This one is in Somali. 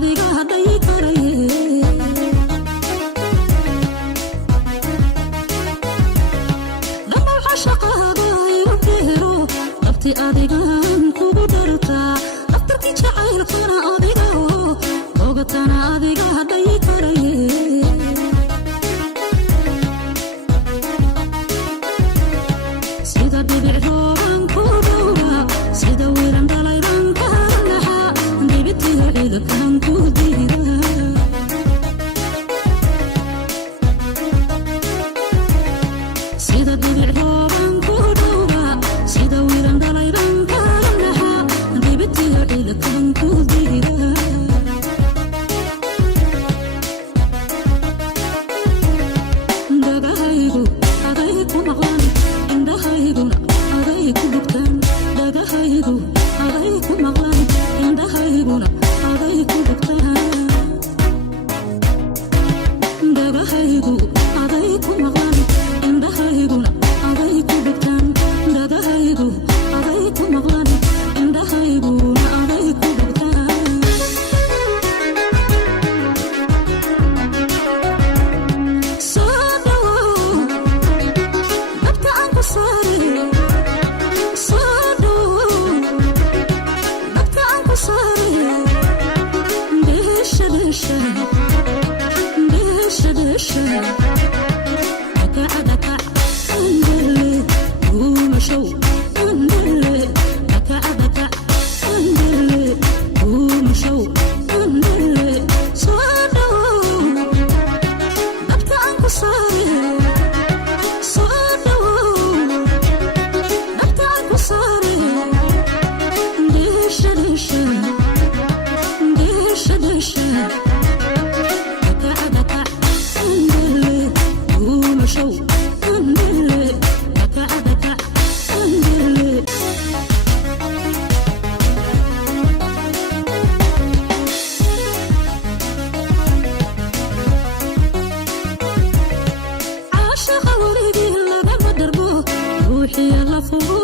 adiga haday karaye dama shaqada igu dheero dabti adigan kugu darta aftarki jacaylkana adiga ogatana adiga haday karaye sida dhibicooban ku dhowra sida wiiran dhalayban ka naxa dhibitiyo ciidakan ku diida sida dhibicooban ku dhowra sida wiiran dhalayban ka naxa dhibitiyo ciidakan ku diida dhagahaygu aday ku maqlan indhahayguna aday ku dhugtaan dhagahaygu aday ku maqlan indhahayguna aday ku dhugtaan dhagahaygu aday ku maqlan indhahayguna aday ku dhugtaan dhagahaygu aday ku maqlan indhahayguna aday ku dhugtaan soo dhawow dabta aan ku saare soo dhawow dabta aan ku saare dheesha dheesha dheesha dheesha dakaca dakac andele guumashow andele dakaca dakac andele guumashow andele soo dhawow dabta aan ku saare soo dhawow dabta aan ku saare dheesha dheesha dheesha dheesha dakaca dakac andele guumashow andele dakaca dakac andele caashaqa weligii lagama darbo ruuxiya la fugo